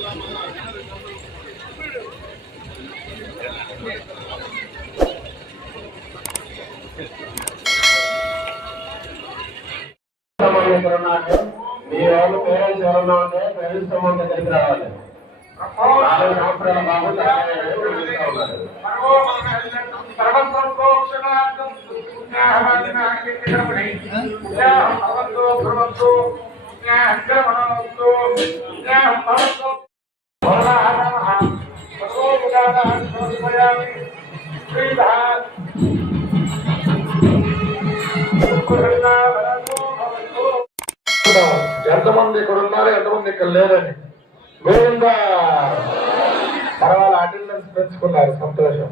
మీ వాళ్ళు పేరెంట్స్ ఎవరన్నా ఉంటే పేరెంట్స్ సంబంధం దగ్గరికి రావాలి. 4 సంవత్సరాల బాబు ఎంతమంది ఇక్కడ ఉన్నారు, ఎంతమంది ఇక్కడ లేరని గోవిందా పర్వాల అటెండెన్స్ పెంచుకున్నారు, సంతోషం.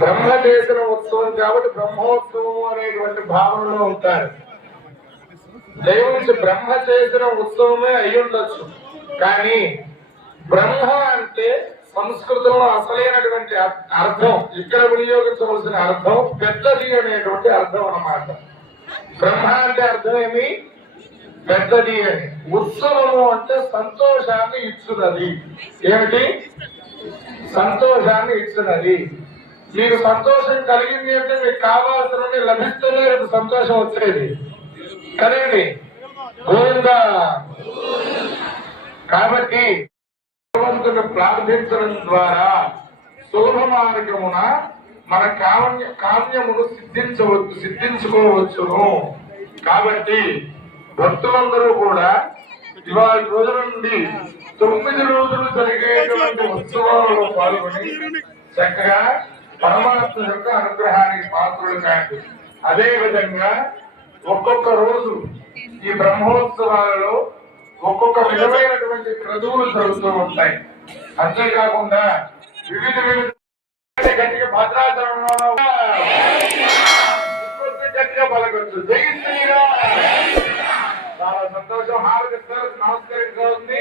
బ్రహ్మ చేసిన ఉత్సవం కాబట్టి బ్రహ్మోత్సవం అనేటువంటి భావనలో ఉంటారు. దేవునికి బ్రహ్మ చేసిన ఉత్సవమే అయి ఉండొచ్చు, కానీ బ్రహ్మ అంటే సంస్కృతంలో అసలైనటువంటి అర్థం, ఇక్కడ వినియోగించవలసిన అర్థం పెద్దది అనేటువంటి అర్థం అన్నమాట. బ్రహ్మ అంటే అర్థం ఏమి? పెద్దది అని. ఉత్సవము అంటే సంతోషాన్ని ఇస్తున్నది. ఏమిటి? సంతోషాన్ని ఇస్తున్నది. మీకు సంతోషం కలిగింది అంటే మీకు కావాల్సిన లభిస్తూనే సంతోషం వచ్చేది కదండి. గోవిందా. కాబట్టి భగవంతుని ప్రార్థించడం ద్వారా శుభ మార్గమున మన కామ్యమును సిద్ధించుకోవచ్చును. కాబట్టి భక్తులందరూ కూడా ఇవాళ రోజు నుండి 9 రోజులు జరిగేటువంటి ఉత్సవాలలో పాల్గొని చక్కగా పరమాత్మ యొక్క అనుగ్రహానికి పాత్రులు కాదు. అదే విధంగా ఒక్కొక్క రోజు ఈ బ్రహ్మోత్సవాలలో ఒక్కొక్క విధమైనటువంటి క్రతువులు జరుగుతూ ఉంటాయి. అంతేకాకుండా వివిధ గట్టిగా భద్రాచలంలో గట్టిగా పలకొచ్చు. జై శ్రీరామ్. చాలా సంతోషం. హారతిస్తారు, నమస్కరించాల్సింది.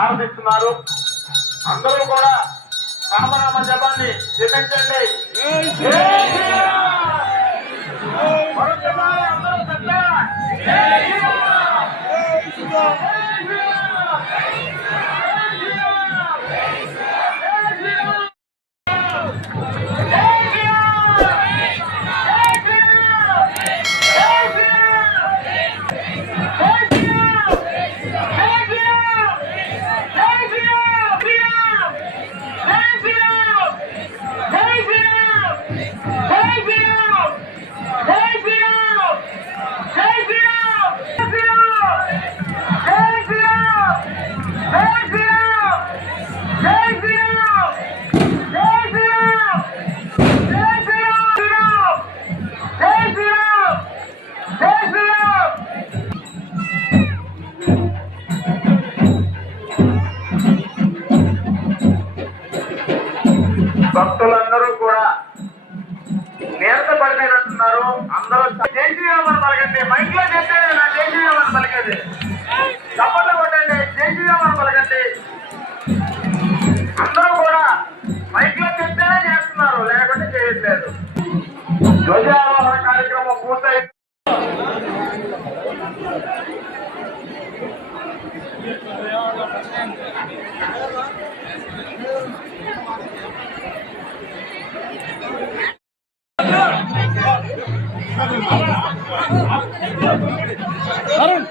ఆరాధిస్తున్నారు. అందరూ కూడా రామనామ జపాన్ని జపించండి. భక్తులందరూ కూడా నేత పడిపోయినట్టున్నారు. అందరూ జై శ్రీరామ్ అని పలకండి. మైక్ లో చెప్తే నా జై శ్రీరామ్ అని పలికేది. చప్పట్లు కొట్టండి, జై శ్రీరామ్ అని పలకండి. అందరూ కూడా మైక్ లో చెప్తేనే చేస్తున్నారు, లేకుంటే చేయట్లేదు. ధ్వజారోహణ కార్యక్రమం పూర్తయింది. అరుణ్